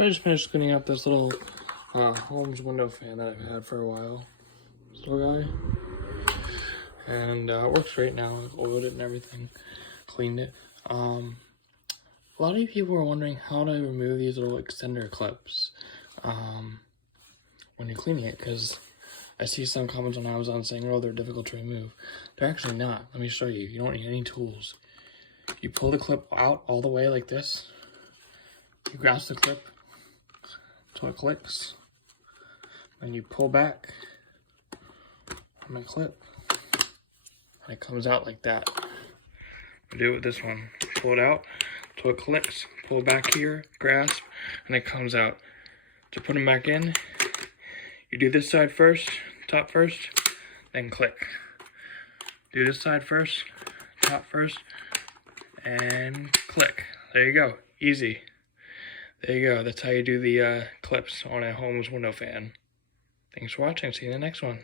So I just finished cleaning up this little Holmes window fan that I've had for a while. This little guy. And it works great now. I've oiled it and everything. Cleaned it. A lot of you people are wondering how to remove these little extender clips when you're cleaning it, because I see some comments on Amazon saying, oh, they're difficult to remove. They're actually not. Let me show you. You don't need any tools. You pull the clip out all the way like this. You grasp the clip until it clicks. Then you pull back on the clip. And it comes out like that. Do it with this one. Pull it out until it clicks. Pull back here, grasp, and it comes out. To put them back in, you do this side first, top first, then click. Do this side first, top first, and click. There you go. Easy. There you go. That's how you do the clips on a Holmes window fan. Thanks for watching. See you in the next one.